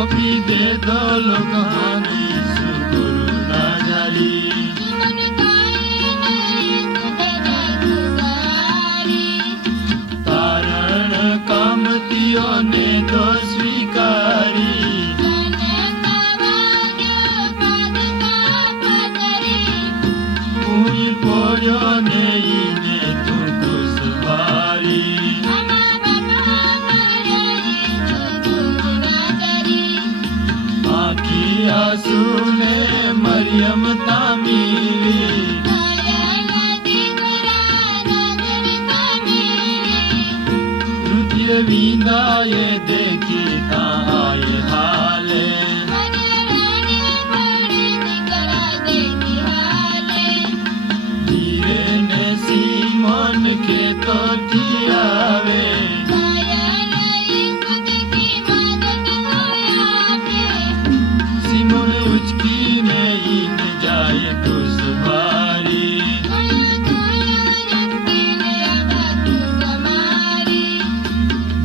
सौंपी दे दो लोकानी सुगुरु नाजारी तारण कामतियों ने तो स्वीकारी पूरी पोरियों ने इन्हें तू खुशबारी आखी आंसू ने मरियम तामीरी रुधिर वींदा ये देखी ताए हाले धीरे ने सीमोन के तो थियावे सीमोन उचकी में इन जाए खुशबारी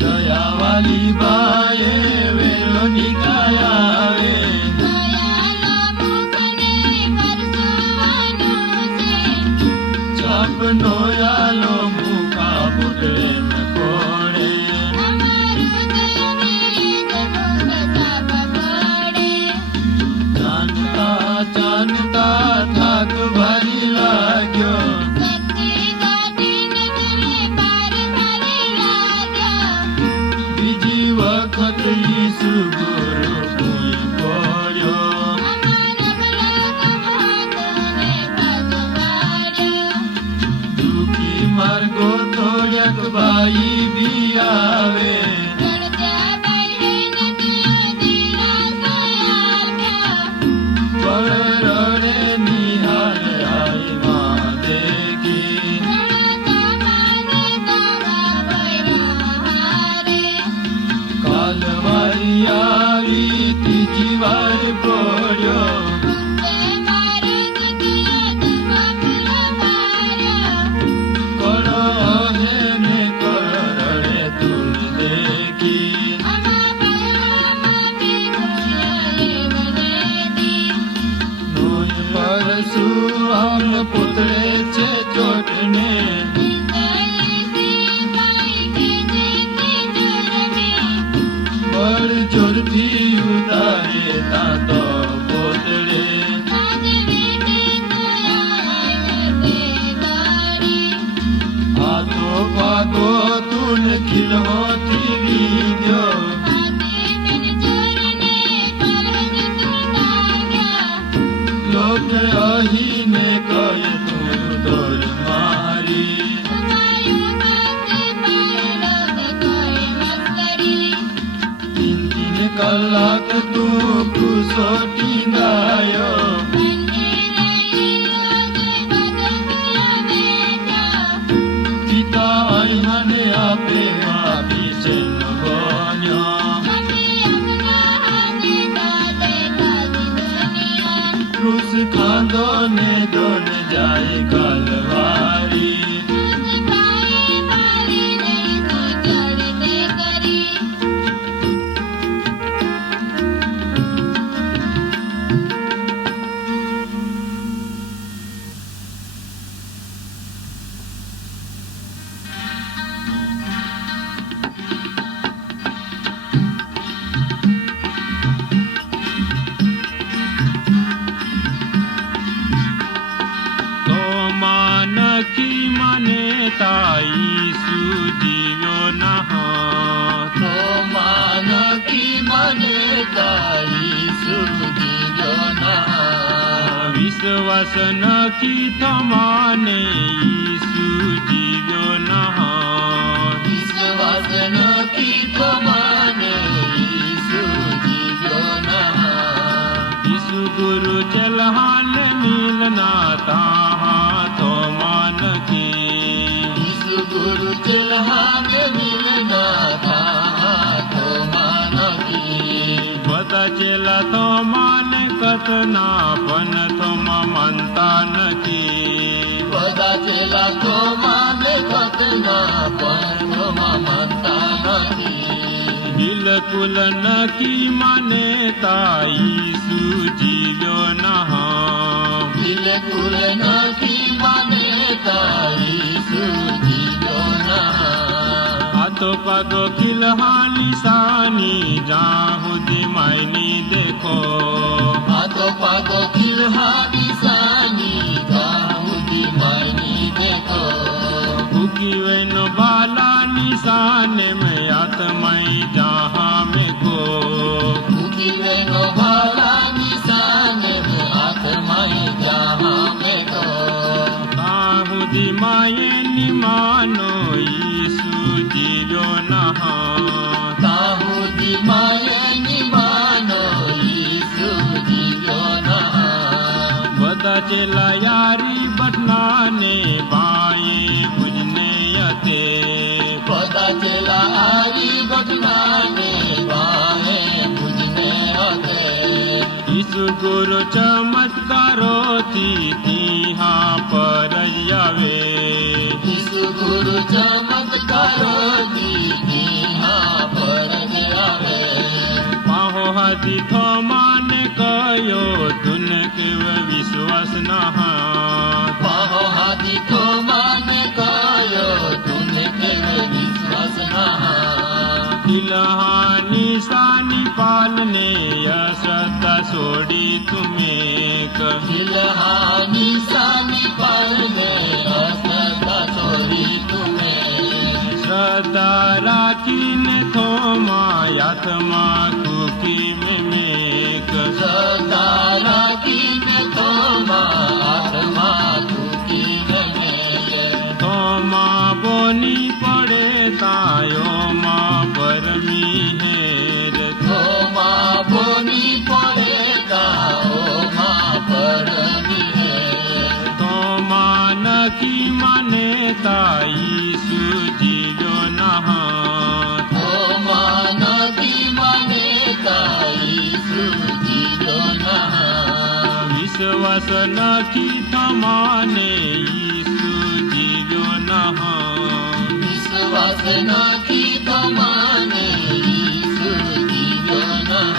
दया वाली बाए वेरोनिका आवे चापनो यालो मुका पुतले में कोड़े जानता जानता थाक भरी लाग्यो बीजी वखत यीशु गुरु कोई कोयो दुखी मार्गो थोड़क भाई भी आवे रड़े निहाल आई माँ देगी कालवारी आई तीजी वार पोड़्यो करो है ने करड़े तुनी देखी नोय परसु हम पुतळे छे ચોટને बड़ जोरथी उतारे तातो पोतळे आतो पातो तून खिलहोती वीड्यो लोक अही ने कहे तू तोर मारी तीन तीन कलाक तू कुसोटी गायो पिता अहने आपे माफी चेन बन्यो क्रूस खांदो ने दोन जाए कालवारी ईसु जीव्यो नः तो मान की मान्यता ईसु जीव्यो नः विश्वास न की माने ईसु जीव्यो नः विश्वास न की माने ईसु जीव्यो नः ईसु गुरु चलहान मिलना ताहा तो मान की गुरु चलहान मिलना था तो मान की बता चला तो मान कतना पण तो मानता नकी बता चला तो मान कतना पण तो मानता नकी બિલકુલ નકી માનેતા ઈસુ જીવ્યો નહ બિલકુલ નથી માનેતા ઈસુ જીવ્યો નહ હાથો પગો ખિલહા નિશાની જ્યાં સુધી માયની દેખો હાથો પાગો ખિલહા નિશાની ગાઉદી માયની દેખો ભૂકી વેનો બાલા નિશાને મેં આત્માઈ જहाँ में को ભૂખી વેનો ભાલા નિશાને આત્માઈ જहाँ મેં ગો તાહુદી માયે નિમાનો ઈસુ જીવ્યો નહ તાહુદી માયે નિમાનો ઈસુ જીવ્યો નહ બધા ચેલા યારી બટનાને બાયે બુજને યતે બધા ચેલા હારી બદનાને બાહે બુજને હતે ઈસુ ગુરુ ચમત્કારોથી તીહા પર આવે ઈસુ ગુરુ ચમત્કારો દીધા પર આવે પાહો હાથી થોમાને કયો તુન કેવ વિશ્વાસ નહ પાહો હાથી તો માને કયો તુને કેવે વિશ્વાસ ના દિલહા નિશાની પાલને અશ્રદ્ધા છોડી તુમેક દિલહા નિશાની પાલને અશ્રદ્ધા છોડી તુમે શ્રદ્ધા રાખીને થોમા યાથમાં કુકી મેક શ્રદ્ધા રાખીને તો આત્મા તૂટીને મેલે થોમા બોની પડે તાયોમાં પરમી હેર તો બોની પડે કાઓમાં પરમી થોમા નકી માને ઈસુ જીવ્યો નહ તો નથી મને ઈસુ જીવ્યો ના વિશ્વાસ નથી તમાને ઈસુ જીવ્યો નહ વિશ્વાસ નથી તમાને ઈસુ જીવ્યો ના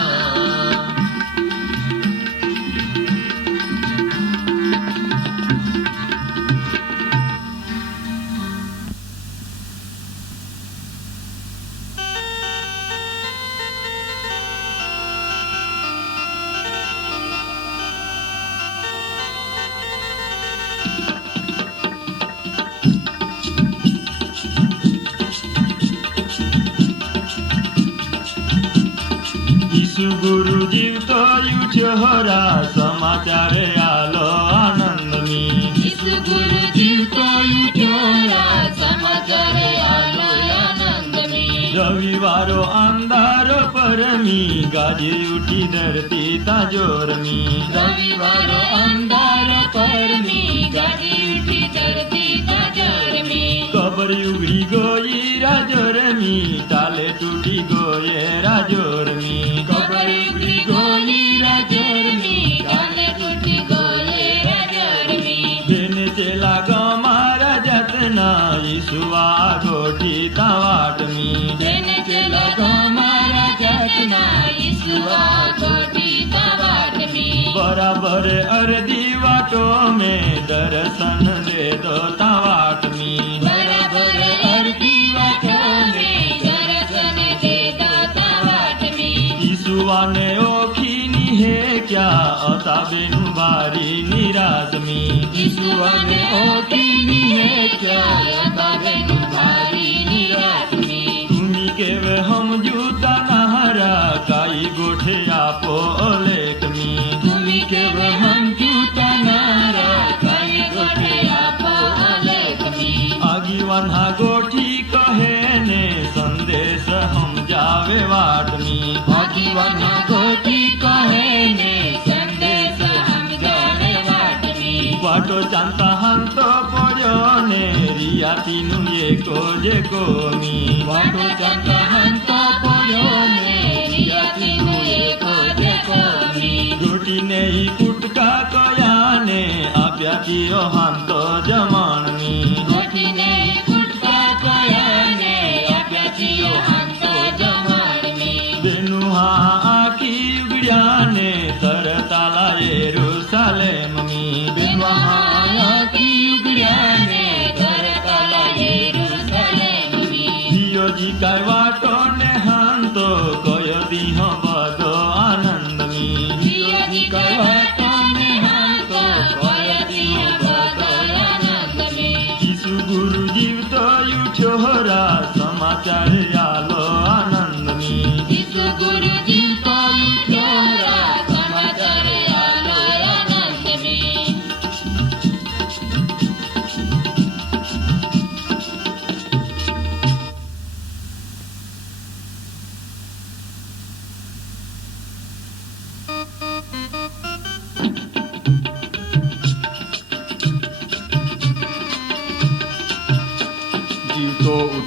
ઈસુ ગુરુ જીવતો ઉઠ્યો હરા સમાચારે આલો આનંદની ઈસુ ગુરુ જીવતો ઉઠ્યો સમાચારે આલો આનંદની રવિવારો અંધારો પરમી ગાજે ઉઠી ધરતી તાજોરમી રવિવારો અંધાર પરમી ગાડી ઉઠી ધરતી તાજરમી કબર ઉગડી ગોઈ રાજોરમી તાલે તૂટી ગોયે રાજોરમી કબર ઉગડી ગોલી રાજરમી કાલે તૂટી ગોલે રાજરમી જેને ચેલા ગમારા જતના ઈસુવા ગોઠી તાવાટમી તેને ચેલા ગમારા જાતના ઈસુઆ ગોઠી તાવાટમી બરાબર અરધી વાટો મેં દર્શન દે દો તાવાટમી બરાબર અરધી વાટો મે દર્શન દેતા તાવાટમી ઈસુવાને ઓખીની હે ક્યાં અતાબેનું ભારી નિરાશમી ઈસુઆને ઓટીની હે ક્યાં તાવેનું ભારી નિરાશમી તુમી કેવે સમજૂતા નહરા કાઈ ગોઠે આપો અલેકમી તુમી કેવ હમ જૂતા નારા કાય ગોઠે આપો અલેકમી આગીવાન હા ગોઠી કહે ને સંદેશ સમજાવે વાટમી આગીવાના ગોઠી કહે ને સંદેશ સમજાવે વાટમી વાટો ચાંતા હાંતો પડ્યો ને રિયાતીનું એકો જે કોમી વાટો ચાંતા હંતો પડ્યો ને રિયાતીનું એકો દેખોમી રોટીને ઈ કુટકા કયાને આપ્યા કીઓ હાંતો જમાણમી ગોઠીને કુટકા કયાને આપ્યા ચિયો હંતો જમાડમી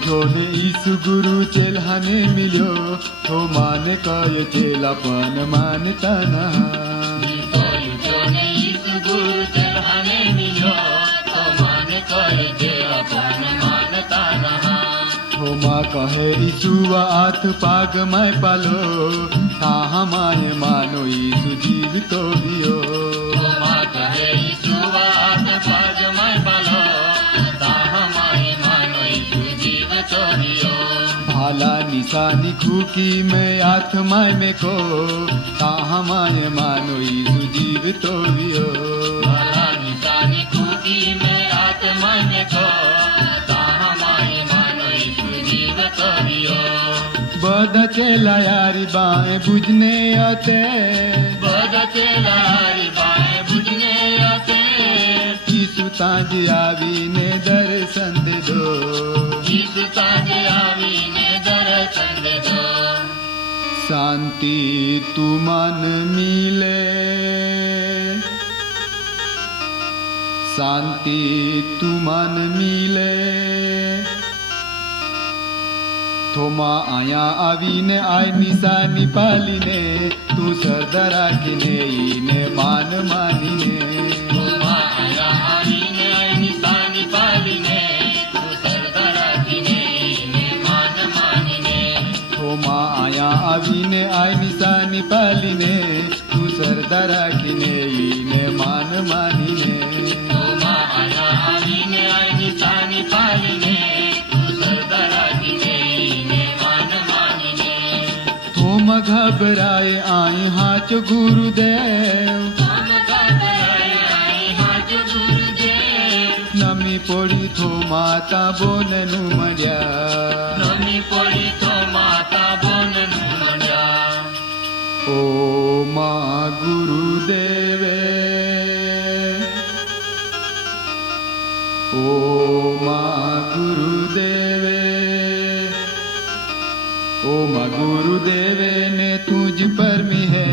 उठोने ईसु गुरु चेल्हाने मिल्यो थोमाने कय चेला पण मानता नहा युजोने ईसु गुरु चेल्हाने मिल्यो थोमाने कय चेला पण मानता नहा थोमा कहे ईसु आथ पाग माय पालो ताहा माय मानो ईसु जीवितो बियो थोमा कहे ईसु आथ पाग माय पालो ताहा माय मानो ईसु जीवितो बियो भाला निशानी खूकी में आथ माय में को ताहा माय मानो ईसु जीवितो बियो भाला निशानी खूकी में आथ माय में को ताहा माय मानो ईसु जीवितो बियो बदा चेला यारी बाएं बुझने आते बदा चेला यारी बाएं बुझने आते ईसु ताज आवी ने दर्शन दे दो ईसु ताज आवी ने दर्शन दे दो शांति तू मन मिले शांति तू मन मिले थोमा आया आवीने आय निशानी पालीने तू सरदार राखीने ईने मान मानीने थोमा आया आवीने आय निशानी पालीने तू सरदार राखीने ईने मान मानीने थोमा आया आवीने आय निशानी पालीने तू सरदार राखीने ईने मान मानीने थोमा आया आवीने आय निशानी पालीने तू सरदार राखीने ईने मान मानीने थोमा घबराए आए हाथ गुरुदेव थोमा घबराए आए हाथ गुरुदेव नमी पड़ी थोमा ता बोननु मड्या नमी पड़ी थोमा ता बोननु मड्या ओ मा गुरुदेवे ओ मा गुरुदेवे ओ मा गुरुदेवे ने तुझ पर मी है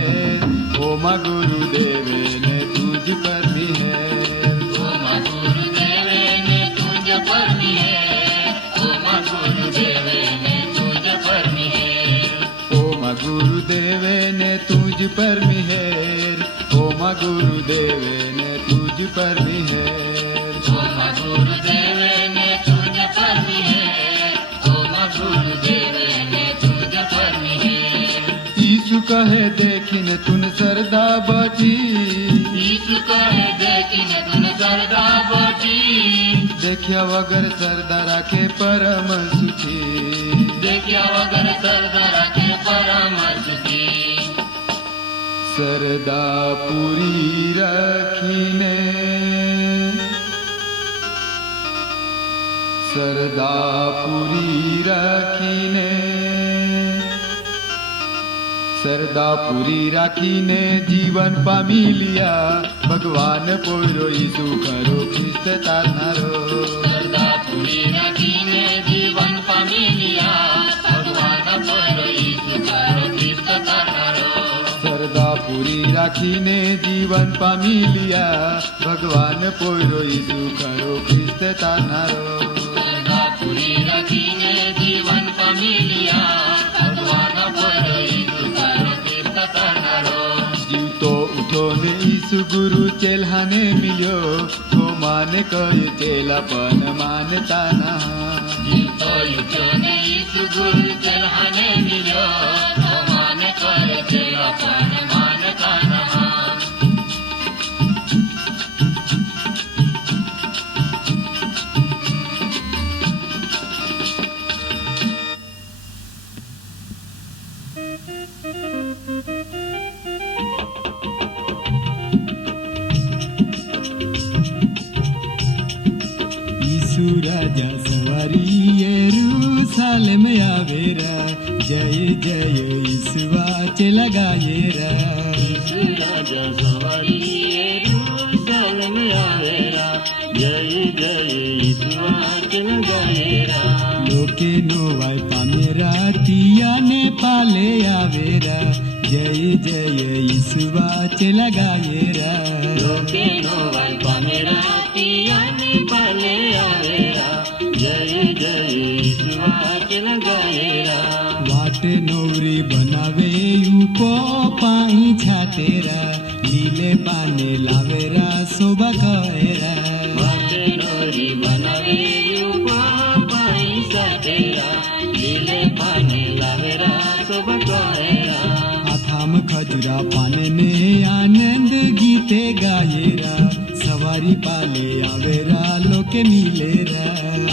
ओ मा गुरुदेवे ने तुझ पर मी है थोमा गुरुदेवे ने तुझ पर मी है थोमा गुरुदेवे ने तुझ पर मी है ओ मा गुरुदेवे ने तुझ पर मिहेर ओ मा गुरुदेवे ने तुझ पर मिहेर थोमा गुरुदेवे ने तुझ पर मी है थोमा गुरुदेवे ने तुझ पर मी है ईसु कहे देखिन तुन सरदा बटी ईसु कहे देखिन तुन सरदा बटी देखिया वगर सरदा राखे परम सुखी देखिया वगर सरदा राखे परम सुखी सरदा पूरी रखीने सरदा पूरी रखीने सरदा पूरी राखीने जीवन पामी लिया भगवान पोरो ईसु करो ख्रिस्त तारनारो सरदा पूरी राखीने जीवन पामी लिया भगवान पोरो ईसु करो ख्रिस्त तारनारो सरदा पूरी राखीने जीवन पामी लिया भगवान पोरो ईसु करो ख्रिस्त तारनारो सरदा पूरी राखीने जीवन पामी लिया भगवान पोरो ईसु करो ख्रिस्त तारनारो जीव तो उठो ने ईसु गुरु चेल्हाने मिल्यो तो माने कय चेला पण मानता ना जीवतो युजोने ईसु गुरु चेल्हाने मिल्यो थोमाने कय चेला पण मानता नहा ईसु राजा सवारी यरूशलेम आवेरा जय जय ईसुआ चेला गायेरा ईसु राजा सवारी यरूशलेम आवेरा जय जय ईसुआ चेला गायेरा लोके नोवाय पामेरा तियाने पाले आवेरा जय जय ईसुआ चेला गायेरा लोके नोवाल पामेरा तियाने पाले आवेरा जय जय ईसुआ बनावे यूको पाई छातेरा लीले पाने लावेरा शोभा कहेरा माथे डोरी बनावे युवा पैसा तेरा लीले पाने लावेरा सब कहेरा हाथाम खजुरा पाने ने आनंद गीते गायेरा सवारी पाले आवेरा लोके मिलेरा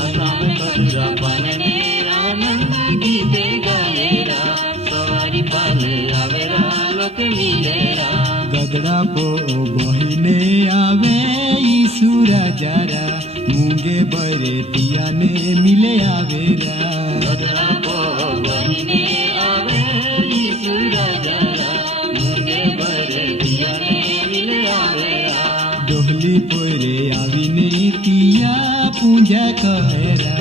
आसाम कदरा पाने आनंद गीते गाएरा सवारी पाले आवेरा लोक मिलेरा गदड़ा पो बहिने आवे ईसुरा जरा मूंगे बरे तिया ने मिले आवेरा गदरा को बहिने आवे ईसुरा जरा मुंगे बरे दिया ने मिले आवेरा डोहली पोरे आविने तिया पूजा कहेरा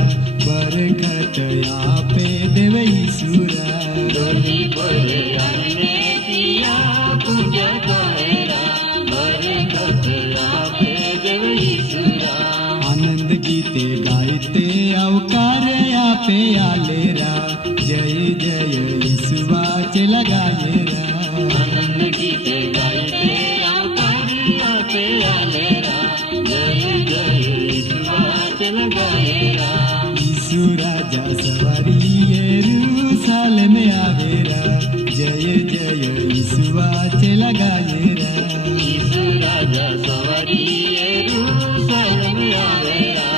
बरकत आपे देवे ईसुरा डोली बोले आने दिया पूजा कहेरा बरे कत आपे देव ईसुरा आनंद गीते गायते अवकार आपे आलेरा जय जय ईसुआ चला गायेरा आनंद गीते गायते आकारिया पे आलेरा जय जय ईश्वा चल गाएरा ईसु राजा सवारी यरूशलेम आवेरा जय जय ईसुआ चला गायेरा ईशु राजा सवारी यरूशलेम आवेरा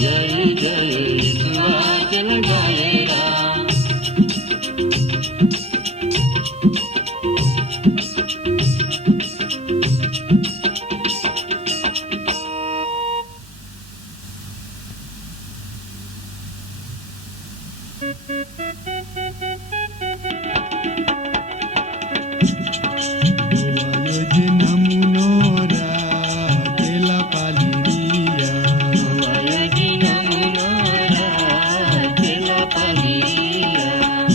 जय जय ईश्वा चल गाएरा योजनमुनोरा केला पालिरिया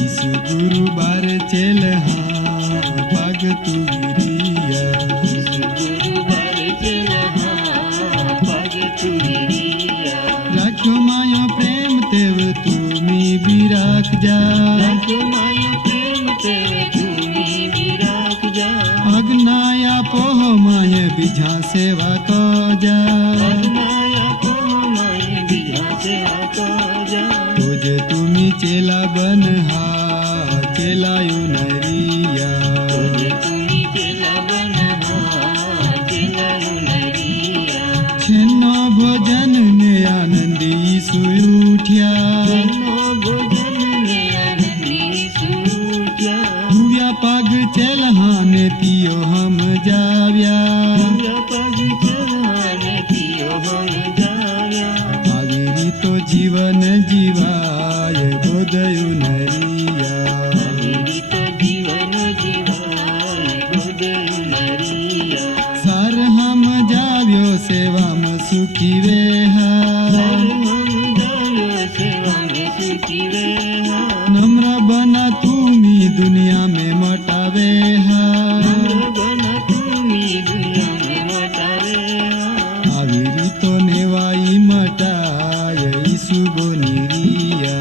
ईसु गुरुवार चल हाँ पग तुरिया रखो मायो प्रेम तेव तुमी भी रख जा अग्नाया पोह माय बिझा सेवा को जा तुझे तुमी चेला बन हा चेलायु नरिया छेनो भोजन ने आनंदी सुयुठिया हुआ पग चल हाने पियो हम जाव्या आविरी तो जीवन जीवाय बोधयु नरिया सर हम जाव्यो सेवा में सुखी वे नम्र बना तुमी दुनिया में मटावे आविरी तो नेवाई मटाय ईसु बोनिरिया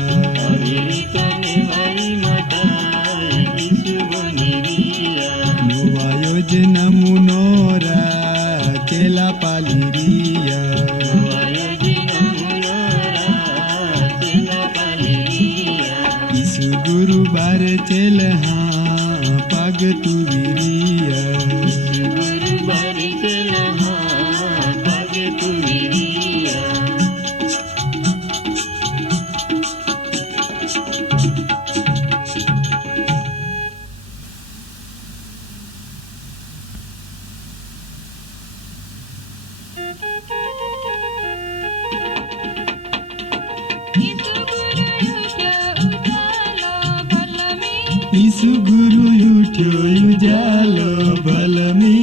नोवा योजना मुनोरा केला पालिरिया ईसु गुरुवार चल हाँ पग तुरिया ईसु गुरु उठ्यो उजालो भलमी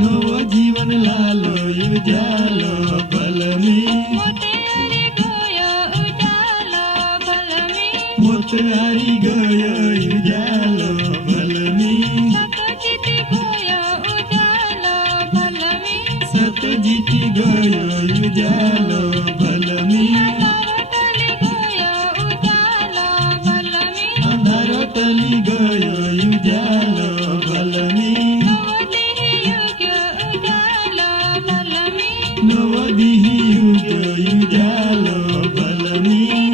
नव जीवन लालो उजालो भलमी मोत हारी गयो उजालो भलमी सत जीती गयो उजालो भलमी ચાલી ગયો ઉજાલો ભલમી નવદિહી યુગ ઉજાલો ભલમી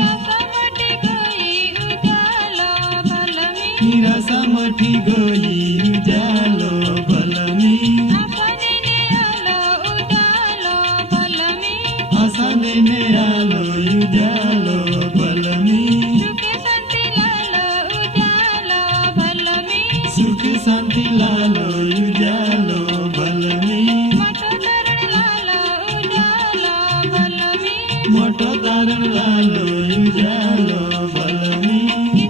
નિરાશા મઠી ગઈ ઉજાલો ભલમી આસાને ને આલો ઉજાલો ભલમી સુખ શાંતિ લાલો ઉજાલો ભલમી મોટો તારણ લાલો ઉજાલો ભલમી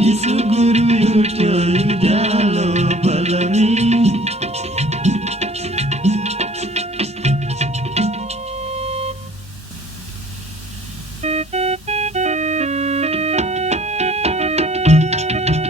ઈસુ ગુરુ ઉઠ્યો ઉજાલો ભલમી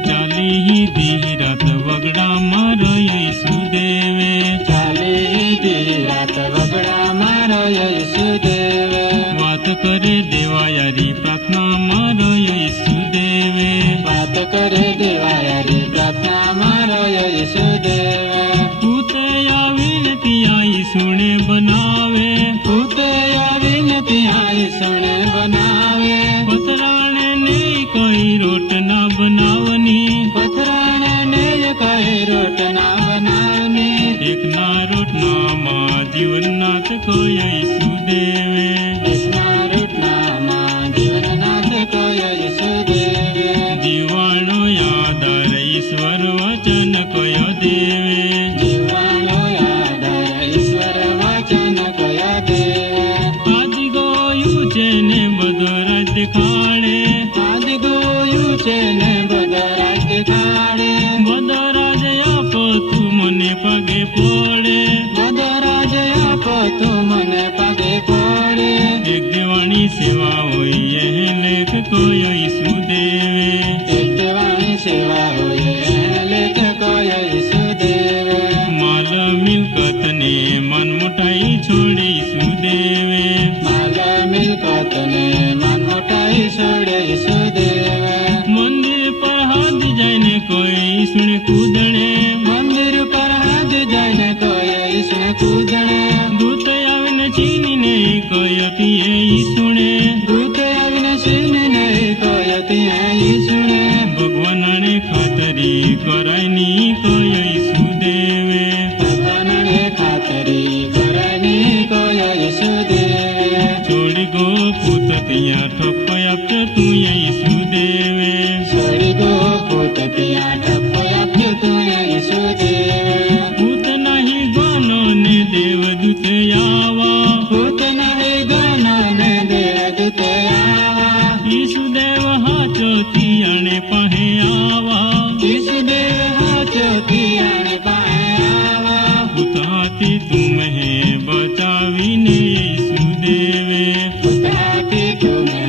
ચાલી દી રાત વગડામાં રહીશું દેવે ચાલી દી રાત વગડામાં રહીશું દેવે વાત કરે દેવાયારી પ્રાર્થનામાં રહીશું દેવે વાત કરે દેવાયારી પ્રાર્થનામાં રહીશું દેવે પૂતે આવીને ત્યાં ઈસુને બનાવે પૂતે આવીને ત્યાં ઈસુને બનાવે પતરાણે ને કઈ રોટ ના બનાવની પથરાણે ને કઈ રોટ ના બનાવની એકના રોટનામાં જીવનનાથ કોઈ ઈસુ દેવે કૃષ્ણ રૂટનામાં જીવનનાથ કયો ઈસુ દેવે દીવાણો યાદાર ઈશ્વર વચન કયો દેવે જીવવાનો યાદર ઈશ્વર વચન કયા દેવે આદિ ગોયું છે ને બધો રાત દેખાડે આદિ ગોયું છે ને બધા રાજ દેખાડે બધો રાજ આપો તું મને પગે પડે બધા રાજ આપો તું મને પગે પડે એક દેવાણી સેવા હોય એ લેખ કોઈ ઈસુ દેવે એક દેવાની સેવા હોય એને લેખ કયો ઈસુ દેવે માલ મિલકત ને મન મોટાઈ છોડે ઈસુ દેવે માલ મિલકત ને મન મોટાઈ છોડે ઈસુ દેવે મંદિર પર હાથ જઈને કોઈ ઈસુને કૂદણે મંદિર પર હાથ જઈને કોઈ ઈસુને કૂદણે દૂત આવીને ચીનીને કોઈ પીએ ઈસુને દૂત આવીને સીને નહીં કોઈ ત્યાં ઈસુને ભગવાનને ખાતરી કરાયની કોઈ ઈસુ દેવે ભગવાનને ખાતરી કરાયની કોઈ ઈસુ દેવે છોડી ગો પૂત ત્યાં ઠપ આપશે તું ઈસુ દેવે છોડી ગો પૂત ત્યાં ટપ્પો આપ્યો તું ઈસુ દેવે પૂત નહીં ગાનો ને દેવદૂત આવા પૂત નહીં ગાનો ને દેવદૂત આવા ઈસુ દેવ હાચો તિયાણે પહે આવા ઈસુ દેવ હાચો તિયાણે પાસે આવા પૂતાથી તું હે બચાવીને ઈસુ દેવે પૂતાથી તુમે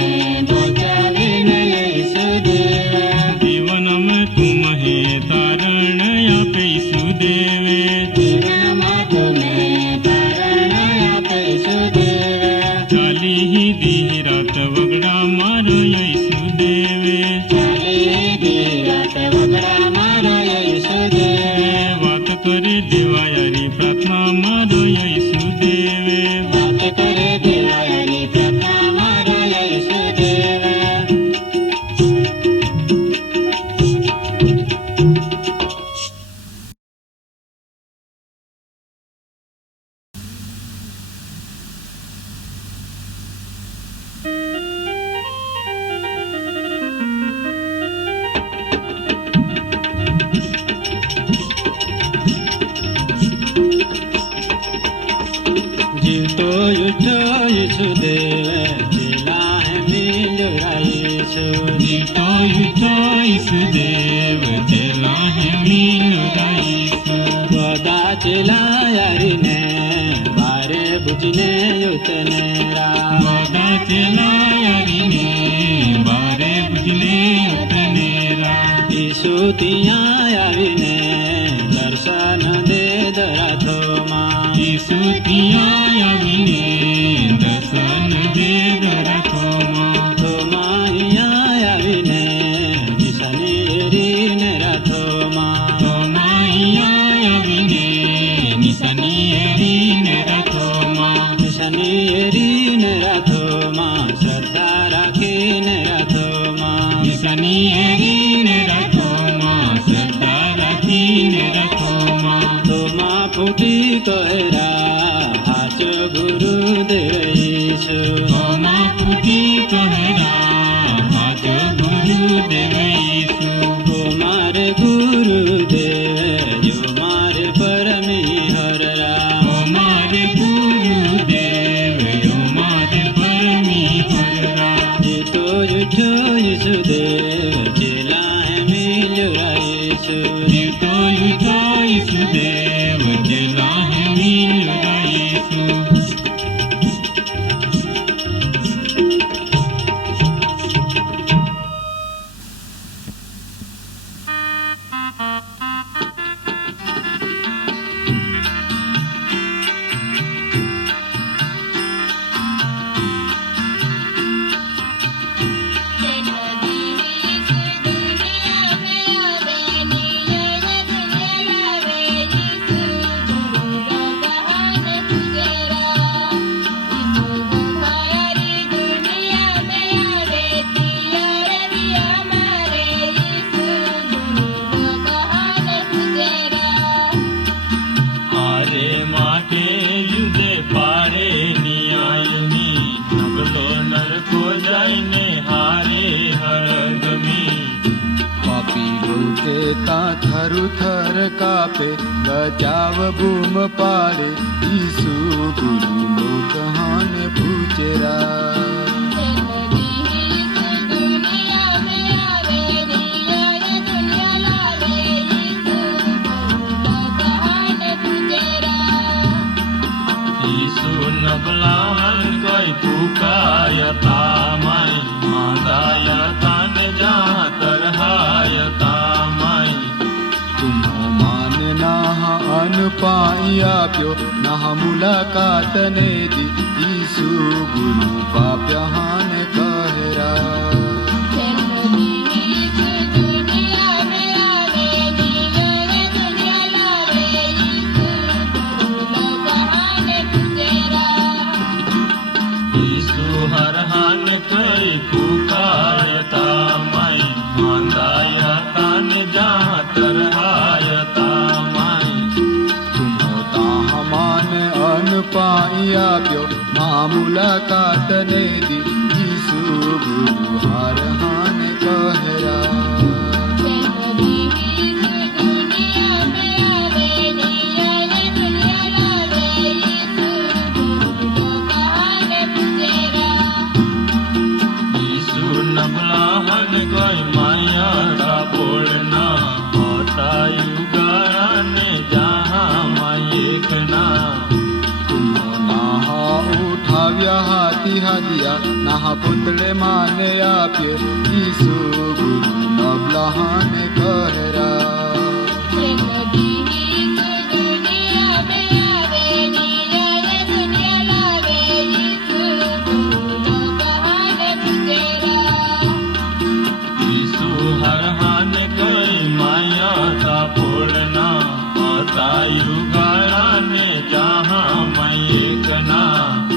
બચાવીને ઈસુ દેવે જીવનમાં તું હે તારણ આપે ઈસુ દેવે જીવનમાં તુમે તારણ આપે ઈસુ દેવે ચાલી દી રાત વગડામાં ઈસુ દેવે ચાલી દી રાત વગડામાં ઈસુ દેવે વાત કરે દેવાયારી પ્રાર્થનામાં ઈસુ દેવે વાત કરે દેવાયારી પ્રાર્થનામાં ઈસુ દેવે જીવતો ઉઠો ઈસુ દેવે દિલા હે મિલ રાઈસુ જીતો યુતો ઈસુ દેવ ચેલા હે મીલ ગાઈસુ બધા ચલાયારીને બારે બુજને યુતને રા બધા ચલાયારીને બારે બુજને ઉતનેરા ઈસુ ત્યાં આવીને દર્શન દે દરાથોમાં ઈસુ ત્યાં આવીને દર્શન દે દરખોમાં થોમાં થરુ થર કાપે બચાવ બૂમ પાડે ઈસુ ગુરુ લોકહાને પૂચેરા નબલાહન કોઈ પુકાયતા માય માંદાયતા ને જા તરહાયતા માય તુમ્હો માને નાહ અન પાઈ આપ્યો નાહ મુલાકાત ને દી ઈસુ ગુરુ પાપ્યહાને કહરા હરહાન કઈ પુકાયતા માય માંદાયતા ને જા તરહાયતા માય તુમ્હો તાહ માને અન પાઈ આપ્યો ના મુલાકાત ને દી ઈસુ ગુરુ હરહાને કહરા નબલાહન કોઈ માયા બોલના હોતા યુગાને જહા માયકના તુમ્હો નાહ ઉઠાવ્યા હાથી હાદિયા નાહ પુતળે માને આપ્યો ઈસુ ગુરુ નબલાહાને કહરા હરહાન કઈ માયા પૂર્ણા હોતા યુગાને જહા માયકના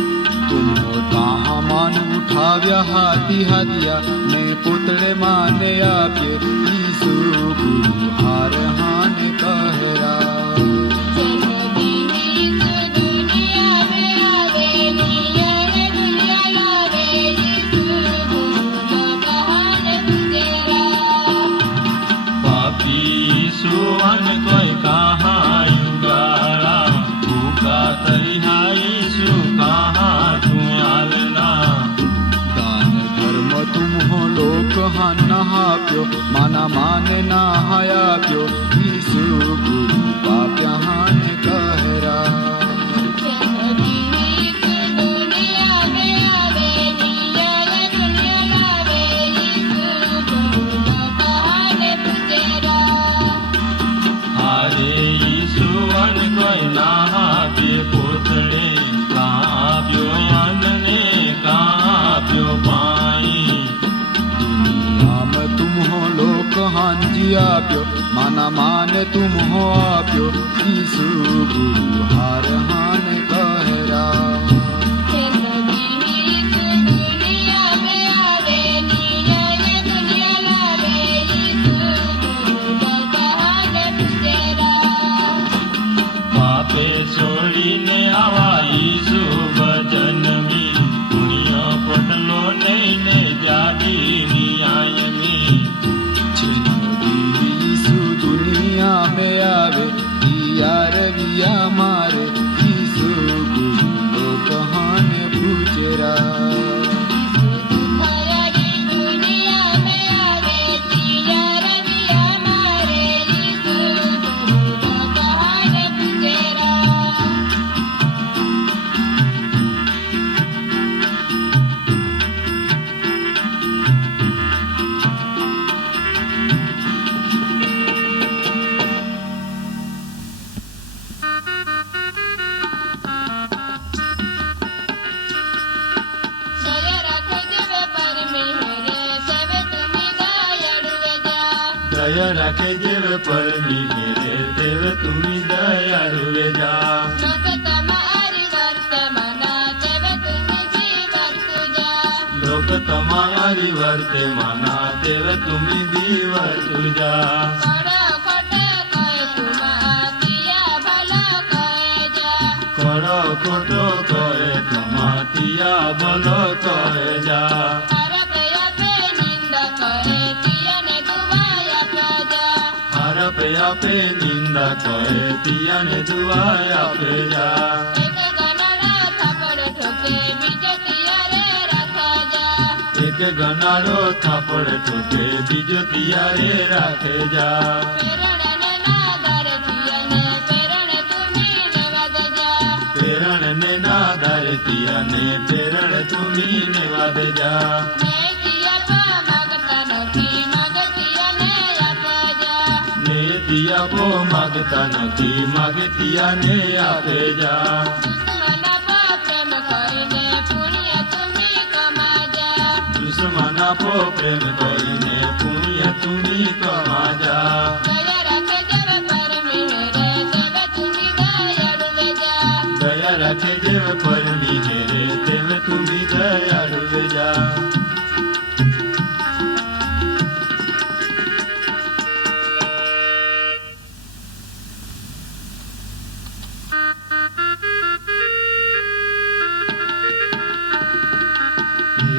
તુમ્હો તાહ માન ઉઠાવ્યા હાથી હાદિયા ને પુતળે માને આપ્યે ઈસુ ગુરુ હરહાને કહરા સુવન કોઈ કહા યુગારા ભૂકા તરિહાઈ સુ કહા તું આલના દાન ધર્મ તુમ્હો લોકહાન આપ્યો માના માને નાહ આપ્યો ઈસુ ગુરુ પાપ્યહાને કહરા કોઈ નાહે પોતળે કાપ્યો યાનને કાપ્યો પાઈ દુનિયામાં તુમ્હો લોકહાન જી આપ્યો માના માને તુમ્હો આપ્યો ઈસુ ગુરુ હરહાને કહરા છોડીને આવા ઈસુ ભજનમી પુણ્ય પટલો લઈને જાગી નિયાયમી ઈસુ દુનિયા में आवे યાર વિયા મારે ઈસુ ગુરુ લોકહાને પૂજરા દયા રાખે જેવ પરમી મેરે દેવ તુમી દયાળુ વેજા લોક તમારી વર્તે માના દેવ તુમી દીવર તુજા કરો ખોટો કહે તમાતિયા ભલો કહે જા હરપ આપે નિંદા કહે તિયાને દુઆ આપે જા એક ગનાડા થાપડ ઠોકે બીજો તિયારે રાખા જા એક ગનાડો થાપડ ઠોકે બીજો તિયારે રાખે જા પેરણ ને ના ધારે તિયાને પેરણ તુમી નેવા દેજા પેરણ ને ના ધારે તિયાને પેરણ તુમી નેવા દેજા ને તિયા માગતા નથી માગતિયાને આપા જા ને તિયાપો માગતા નથી માગે તિયાને આપે જા દુશ્મના પર પ્રેમ કરીને પુણ્ય તુમી કમા જા દુશ્મન આપો પ્રેમ કરીને પુણ્ય તુમી કમા જા દયા રાખે જેવ પરમી રે દેવ તુમી દયાળુ વેજા દયા રાખે જેવ પરમી રે તેવ તુમી દયાળુ વેજા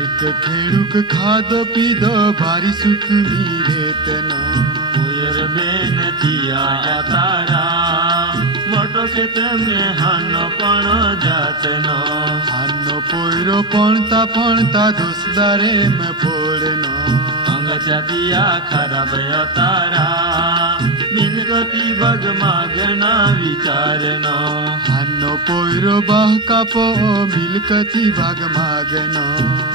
એક ખેડૂક ખાધો પીધો ભારી સુખ મીરેતનો કોયર બેન તિયા તારા મોટો કે તેમને હાનો પણ જાતનો હાનો પોયરો પણતા દોસ્દારે મેં ફોડનો અંગ જાતિયા ખરાબ તારા મિલકતી ભગ માગના વિચારનો હાનો પોયરો બાહ કાપો મિલકતી ભાગ માગનો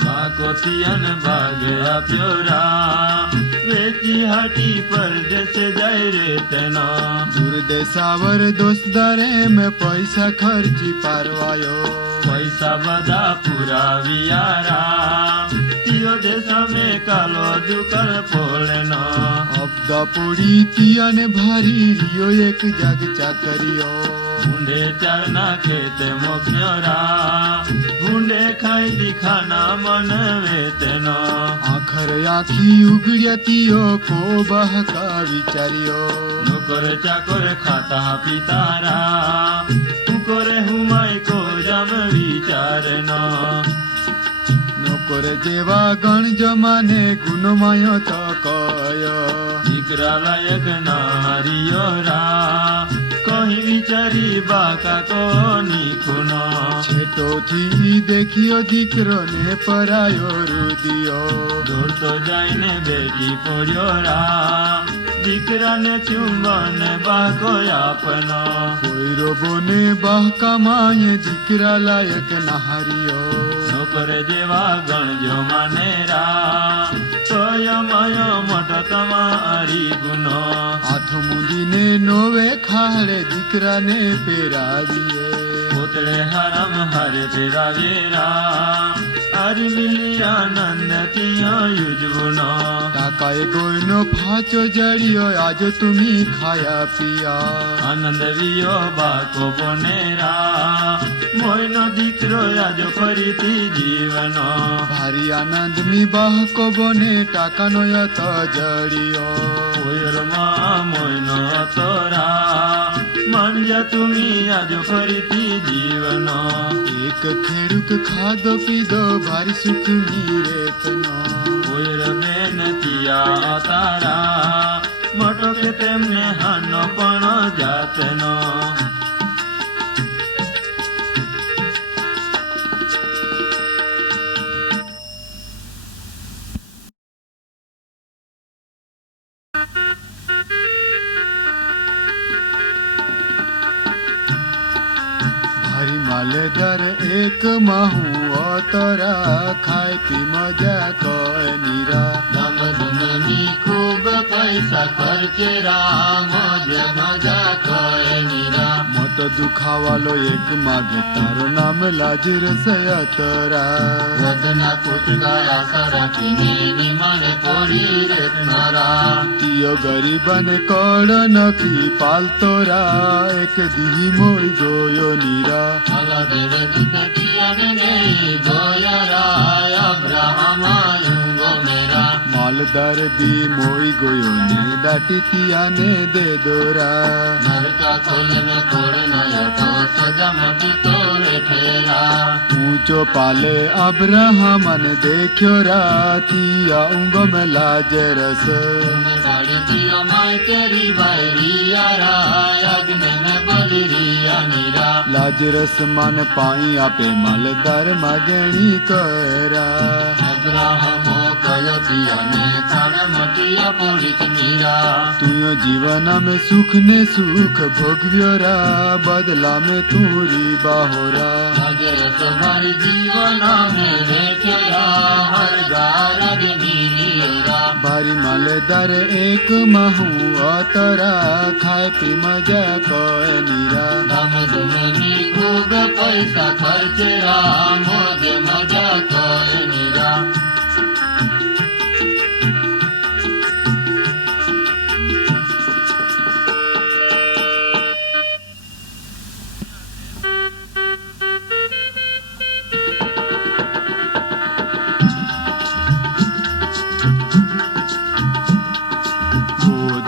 બાકોતિયન ભાગ આપ્યો રા વેચી હાટી પરદેશ જાય રે તેનો દુર્દેશાવર દોસ્દારે મેં પૈસા ખર્ચી પારવાયો પૈસા બધા પુરાવ્યા રા તિયો દેશ મેં કાલો દુકળ ફોડનો અબદા પોડી તિયાને ભારી રિયો એક જગ ચાકરિયો ભૂંડે ચારના ખેતે મોક્યો રા ભૂંડે ખાઈ દીખાના મન વેતનો આખર આખી ઉગડ્યા તિયો કો બહકા વિચાર્યો નોકર ચાકર ખાતા પિતારા તુકોરે હુમાય કો જમ વિચારનો નોકર જેવા ગણ જમાને ગુણમાયો તો કયો દીકરા લાયક નારીયો રા કહી વિચારી બાકા કોની ખૂનો છેટોથી દેખ્યો દીકરો ને પરાયો રુદિયો દોડતો જાઈને બેટી પડ્યો રા દીકરાને ચુંબન બાકો આપનો કોઈરો બોને બહકા માય દીકરા લાયક નહારિયો નોકર જેવા ગણજો માને રા તોય માયો મોટો તમારી ગુનો હાથ મુંદીને નોવે ખાડે દીકરાને પેરાવીએ પોતળે હરમ હરે પેરાવે રા હરી મિલી આનંદ તિયો યુજવુનો ટાકાએ ગોયનો ફાચો જડિયો આજ તુમી ખાયા પિયા આનંદ વિયો બાકો બોનેરા મોયનો દીકરો આજો ફરીથી જીવનો ભારી આનંદની બાહકો બોને ટાકાનો યત જડિયો કોયરમાં મોયનો તોરા માનજા તુમી આજો ફરીથી જીવનો એક ખેડૂક ખાધો પીધો ભારી સુખ મીરેતનો કોયર બેન તિયા તારા મોટો કે તેમને હાનો પણ જાતનો ભારી માલેદાર એક માહું અતરા ખાય પી મજા કય નીરા ધમ ધૂમની ખૂબ પૈસા ખર્ચે રા મોજ મજા કરે નીરા મોટો દુખાવાલો એક માગે તારો નામ લાજર સયતરા વધના કુટકા આશા રાખીને વિમાને કોરી રેત નરા તિયો ગરીબને કળ નખી પાલતો રા એક દી મોય ગોયો નીરા અલા દેવ દૂત તિયાને ગોયા રા અબ્રાહમ યુંગો મેરા માલ માલદાર બી મોઈ ગયો ને દાટી તિયાને દે દોરા નરકા ખોલને કોડ નયો તો સજામતી તોરે ઠેરા ઊંચો પાલે અબ્રાહમ ને દેખ્યો રાતિયા ઊંઘ में लाजरस गाड़ी पियो माय तेरी भाई रियारा अग्नि में बलि रिया नीरा लाजरस मन पाई आपे मालदार माजणी करा अब्राहमो कयो पिया ने खाण मटिया पोलित मीरा तुयो जीवन में सुख ने सुख भोगव्यो रा बदला में तूरी बाहोरा लाजरस भाई जीवन में वेठरा हर गार अग्नि नियोरा भारी मालदार एक महू अतरा खाए पी मजा कोय नीरा धम धुमनी खूब पैसा खर्चरा मोज मजा कोय नीरा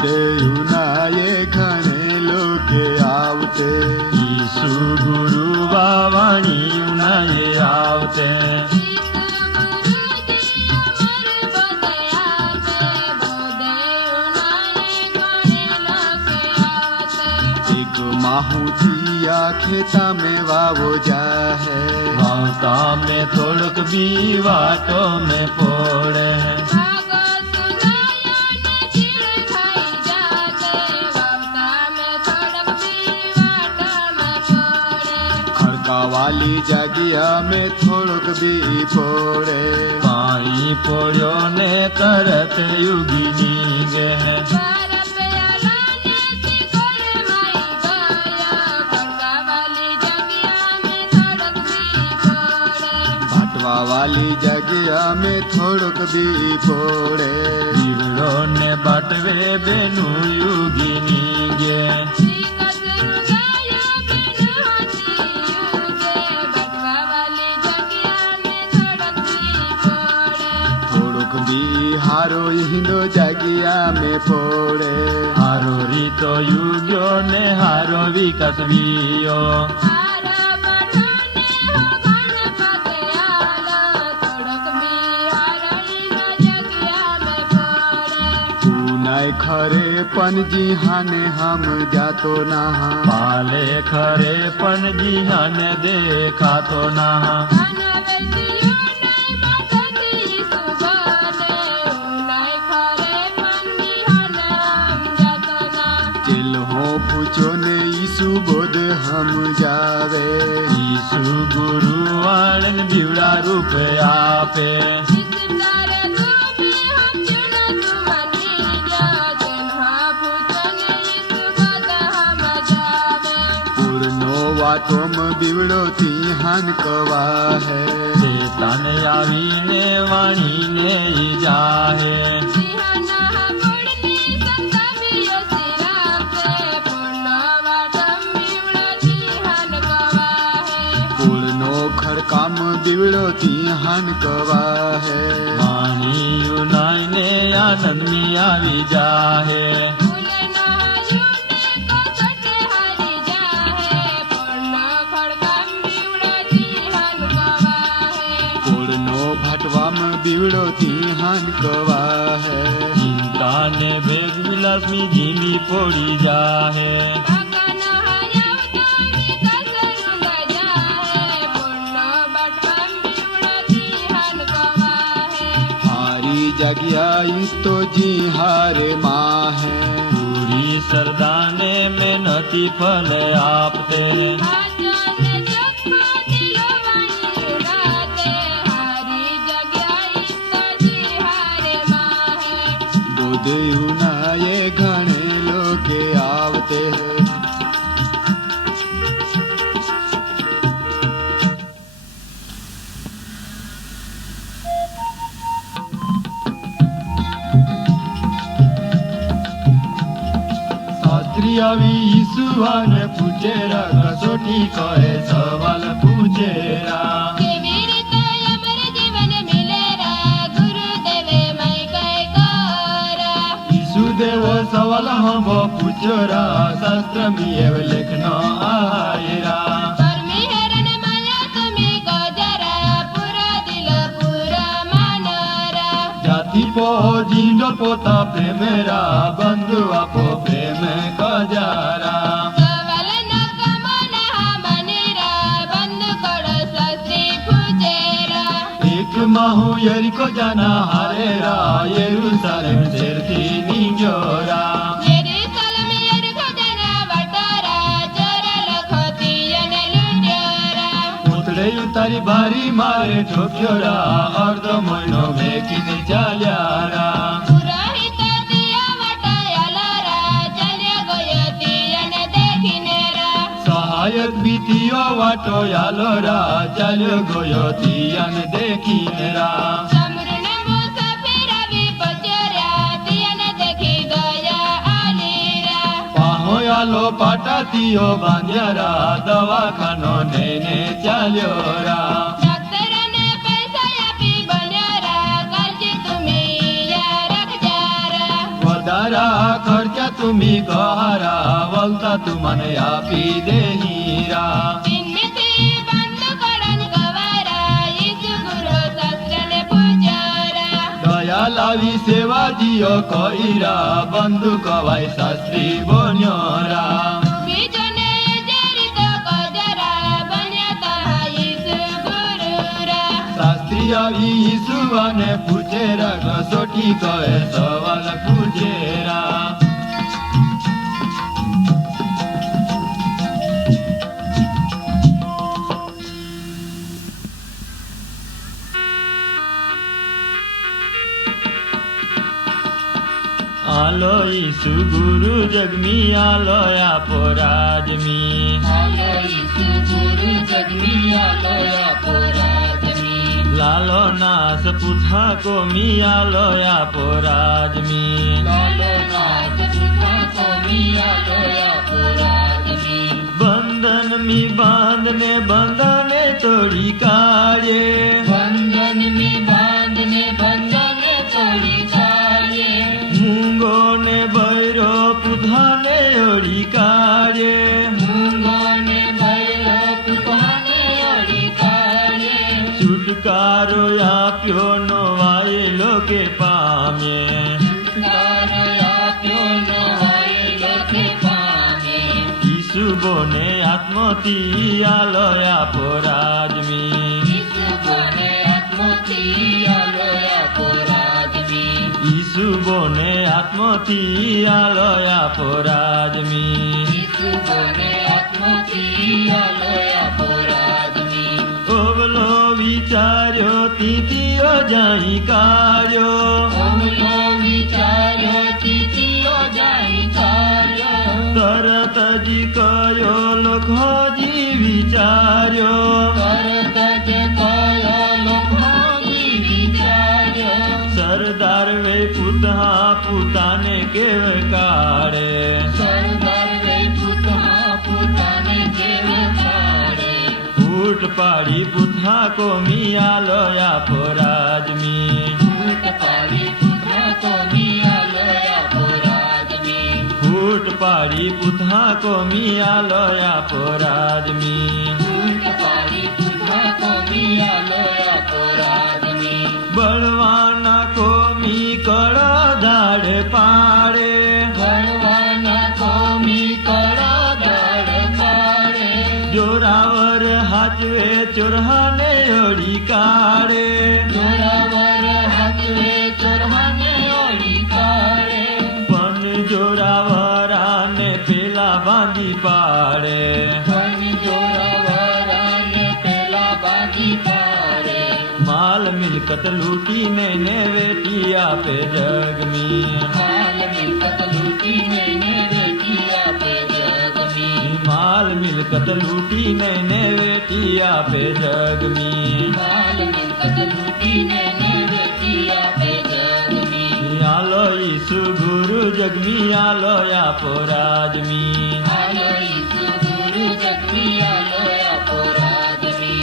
દેવનાએ ઘણે લોકે આવતે ઈસુ ગુરુ વાવાણી ઉનાએ આવતે एक माहू दिया खेता में वावो जाहे वावता में थोड़क भी वाटो में पोड़े वाली जागिया में थोड़क भी पोड़े पानी पोड़ो ने तरत युगी नींगे है भाटवा वाली जगिया में थोड़क भी पोड़े हीरो ने बाटवे बेनु युगी नींगे हारो हिंदो जागिया में पोड़े हारो रीतो युग्यो ने हारो विकास वियो नाय खरे पनजी हाने हम जातो ना पाले खरे पनजी हाने देखातो ना पूछो ने ईसु बोध हम जावे ईसु गुरु वालन बिवड़ा रूप आपे पूर्णो वातोम बिवड़ो तिहान कवा है चेतन आवी ने वाणी ने जाहे काम बिवड़ो तिहान कवा है वाणी यूनाई ने आनंद में आवी जाहे पूर्णो भटवा में बिवड़ो तिहान कवा है चिंता ने भेग विलास में झीली पोड़ी जाहे जगिया तो जी हारे माँ है पूरी सरदाने में नती फल आपते बोध यूनाए घने लोके आवते हैं આવી ઈસુઆને પૂછેરા કસોટી કહે સવાલ પૂછેરા કેવી રીતે અમર જીવન મિલેરા ગુરુદેવે મય કઈ हो पुचोरा शास्त्र मी एव लेखनो आयरा परमी हेरन माया तुम्ही गजरा पुरा दिल पुरा मानरा जाति पो जिंडो पोता प्रेमेरा बंधु आपो प्रेम कजारा सवाल न कमना मनीरा बंद कड़ शास्त्री पूजेरा एक माहू यरिको जाना हारेरा यरूशलेम सेरती निजोरा यरूशलेम यरिको जाना वटारा चोरा लखतियन लुट्योरा पुतळे उतारी भारी मारे ठोक्योरा अर्ध महिनो मेकिने चाल्यारा पुरोहित दिया वटायालारा चल्या गयतियन देखिनेरा सहायक बीतियो वाटो यालोरा चाल्यो गयो तियान देखिनेरा समृण मुसाफिरा विपचर्या तियन देखि गया आलीरा पाहो यालो पाटातियो बांध्यारा दवाखानो नेने चाल्योरा डॉक्टरने पैसा आपी बन्यारा काळजी तुम्ही या रखजारा वदारा खर्चा तुम्ही कहारा वलता तुमाने आपी देहीरा इनमिती बंद कड़न गवारा यीशु गुरु शास्त्रने पूजारा दया लावी सेवा जियो कइरा बंधु कवाई शास्त्री बन्योरा बीजने जरित गजरा बन्या तहा यीशु गुरुरा शास्त्री आवी यीशुवाने पूछेरा कसोटी कहे सवाल पूछेरा आलो यीशु गुरु जगमी आलो आपो राजमी आलो यीशु गुरु जगमी आलो आपो राजमी लालो नास पुथा को मी आलो आपो राजमी लालो नाथ पुथा को मी आलो आपो राजमी बंधन मी बांधने बंधने तोड़ी काढ़े बंधन में बांधने बंधने तोड़ी काढ़े मूंगो ने बैरो पुधाने ओड़ी काढ़े मूंगो ने बैरो पुताने ओड़ी काढ़े छुटकारो आप्यो नो वाये लोके पामे छुटकारो आप्यो नो वाये लोके पामे यीशु बोने आत्मती आलो आपो राजमी यीशु बोने आत्मती आलो आपो राजमी यीशु बोने आत्मती आलो आपो राजमी यीशु बोने आत्मती आलो आपो राजमी ओवलो विचार्यो तीतियो जाई कार्यो ओमलो विचार्यो तीतियो जाई कार्यो तरत जी कयो लोखजी विचार्यो करत जे कयो लोखोगी विचार्यो सरदार वे पुतहा पुताने केव काढ़े सरदार वे पुतहा पुताने केव काढ़े फूट पाड़ी पुतहा को मियालो आपो राजमी फूट पाड़ी पुतहा को मियालो आपो राजमी फूट पाड़ी पुतहा को मियालो आपो राजमी फूट पाड़ी पुतहा को मियालो आपो राजमी बलवाना को मी कड़ा दाड़े पाड़े भगवाना को मी कड़ा दाड़ पाड़े जोरावर हाचवे चोरहाने ओड़ी काढ़े जोरावर हाथवे चोरहाने ओड़ी काढ़े पण जोरावरा ने पेला बांधी पाड़े पण जोरावराने पेला बागी पाड़े माल मिलकत लूटी ने वेटिया पे जगमी माल मिलकत लूटी ने बेटिया पे जगमी माल मिलकत लूटी ने वेटिया पे जगमी माल मिलकत लूटी ने बेटिया पे जगमी आलो यीशु गुरु जगमी आलो आपो राजमी आलो यीशु गुरु जगमी आलो आपो राजमी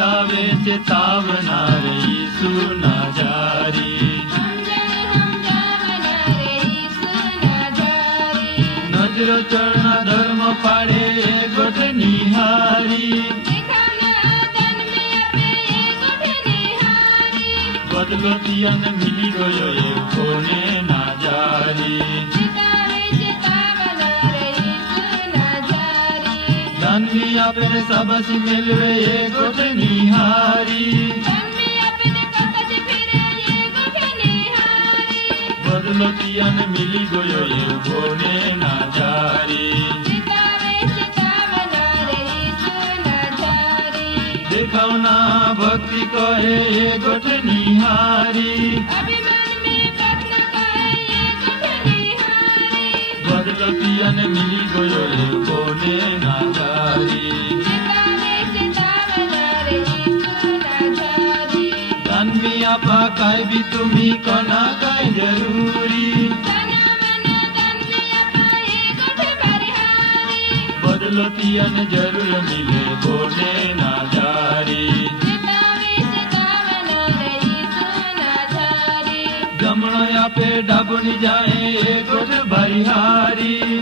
ચેતાવે ચેતાવનાર ઈસુ ના જારી નજરો ચરણા ધર્મ પાડે એ ગોઠ નિહારી બદલો તિયન મિલી ગયો એ કોને ના જારી દાનવી આપે સાબાસી મેળવે એ ગોઠ નિહારી બદલો તિયન મિલી ગયો એ કોને ના જારી દેખાવના ભક્તિ કહે એ ગોઠ નિહારી બદલો તિયન મિલી ગયો એ કોને ના જારી દાનવી આપા કાય બી તુમી કના કાય જરૂરી બદલો તિયન જરૂર મિલે કોને ના જારી જમણો આપે ડાબુની જાય એ ગોઠ બરિહારી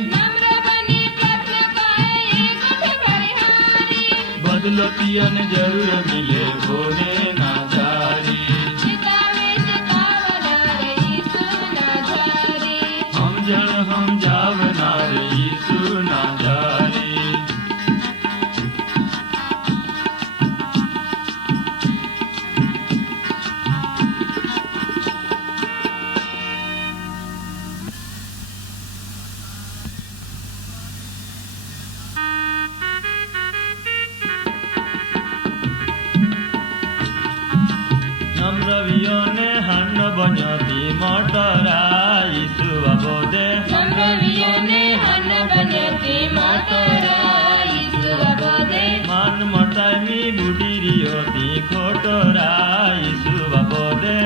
બદલો તિયન જરૂર મિલે કોને ના જારી સમજણ સમજાવનાર ઈસુ ના જારી નમ્રવિયોને હન્ન બન્યોતી મોટરા ઈસુ અબોધે માન મટાઈમી બુડીરીયોતી ખોટરા ઈસુ અબોધે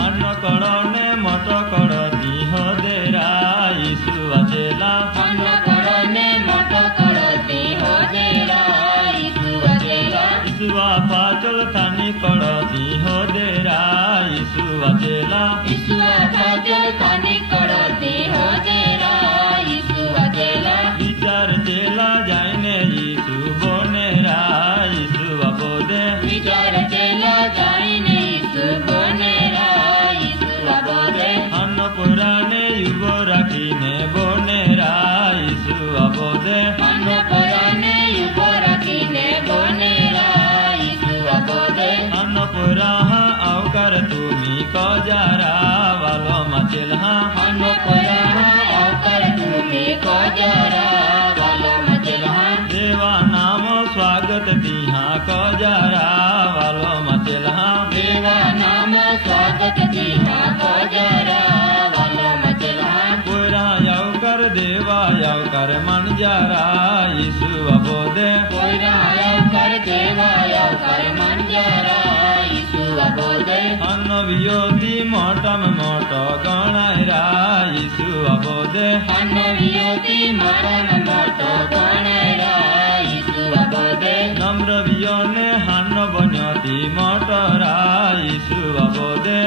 અન્ન કળોને મોટો કળતી હોદેરા ઈસુ અચેલા ઈસુઆ પાચલ થાની કળતી હોદેરા ઈસુ અચેલા વિચાર ચેલા જાયને ઈસુ બોનેરા ઈસુ અબોધે અન્ન પુરાણે યુગો રાખીને બોનેરા ઈસુ અબોધે અન્નપુરા આવકાર તુમી કજારા વાલો મચેલા દેવા નામ સ્વાગત તિહા કજારા વાલો મચેલા પુરા યાવકર દેવા યાવકર મણજારા ઈસુ અબોધે અન્ન વિયોથી મોટામાં મોટો ગણાયરા ઈસુ અબોધે નમ્ર વિયોને હાન બન્યોતી મોટરા ઈસુ અબોધે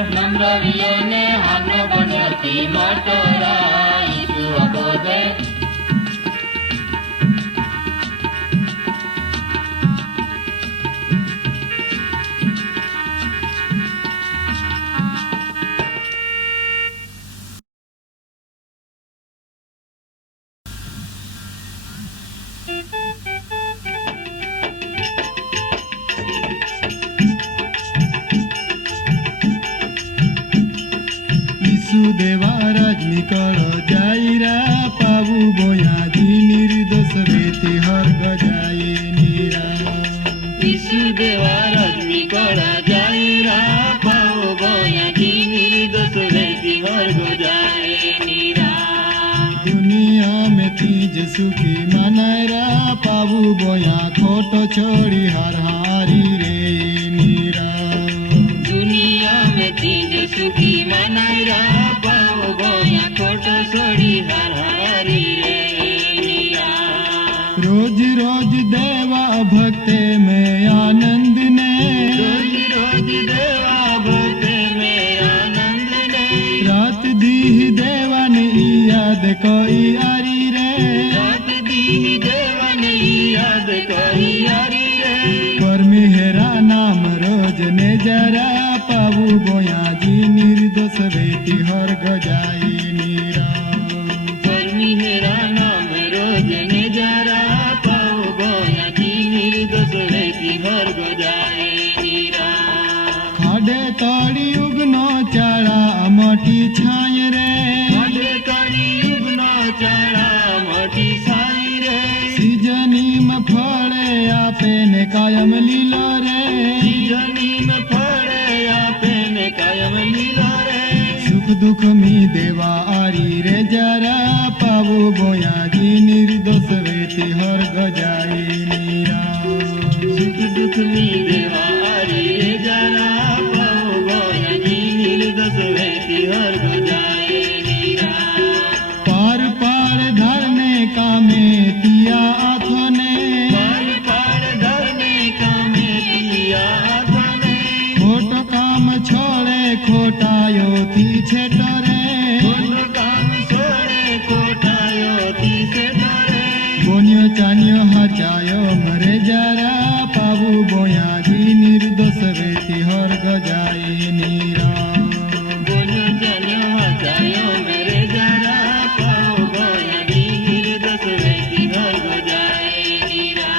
ઈસુ દેવા રાજ નીકળો જાયરા પાવું બોયાજી નિર્દોષ વેતી હર્ગ જાય નીરા ઈસુ દેવા રાજ નીકળ જાયરા પાવ બોયાજી નિર્દોષ વેતી હર્ગ જાય નીરા દુનિયા में तीज सुखी मनायरा पाવું બોયા ખોટો છોડી હારી રે નીરા દુનિયા મેં તીજ સુખી મનાયરા પાવ બોયા ખોટો છોડી હારી રે નીરા भक्ते में आनंद ने रोज रोज देवा भक्ते में आनंद ने रात दी देवा ने याद कोई आरी रे रात दी देवा ने याद कोई यारी रे कर्मी हेरा नाम रोज ने जरा पावु बोया जी निर्दोष बेटी हर गजाई नीरा कर्मी मेरा नाम रोज ने जरा पाओ गोया की निर्दोष व्यक्ति हर गजाए नीरा खाडे ताड़ी उगनो चाड़ा मोटी छाय रे खाडे ताड़ी उगनो चाड़ा मोटी छाई रे सीजनी में फड़े आपे ने कायम लीला रे सीजनी में फड़े आपे ने कायम लीला रे सुख दुख मी देवा आरी रे जरा पावु बोया जी निर्दोष बेटी हर गजाई नीरा सुख दुख मी देवा आरी रे जरा पाओ गोया की निर्दोष व्यक्ति हर गजाए नीरा पार पार धरने कामे तिया आथने पार पार धरने कामे तिया आथने खोट काम छोड़े खोटायो थी छेटरे खोट काम छोड़े खोटायो थी छेटरे बोनियो चानियो हचायो मरे जरा पावु बोया जी निर्दोष बेटी हर गजाई नीरा बोलो चलो हटायो मेरे जरा पाओ गोया की निर्दोष व्यक्ति हर गजाए नीरा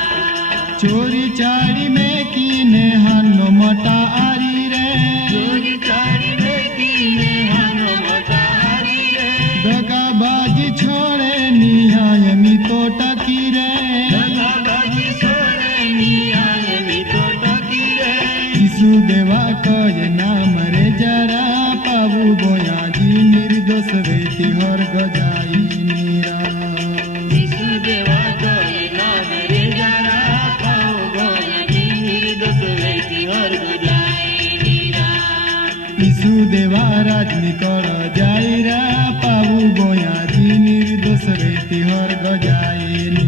चोरी चारी में कीने हनो मटा आरी रे चोरी चारी व्यक्ति ने हनो मटारी रे दगाबाजी छोड़े निहाय मी तो टकी रे दगाबाजी छोड़े नियाय मी तो टकी रे यीशु देवा कय नाम रे जरा पावु बोया जी निर्दोष बेटी हर गजाई नीरा यीशु देवा कोई नाम रे जरा पाओ गोया की निर्दोष व्यक्ति हर गजाए नीरा यीशु देवा राजनी कर जायरा पावु बोया जी निर्दोष बेटी हर गजाई नीरा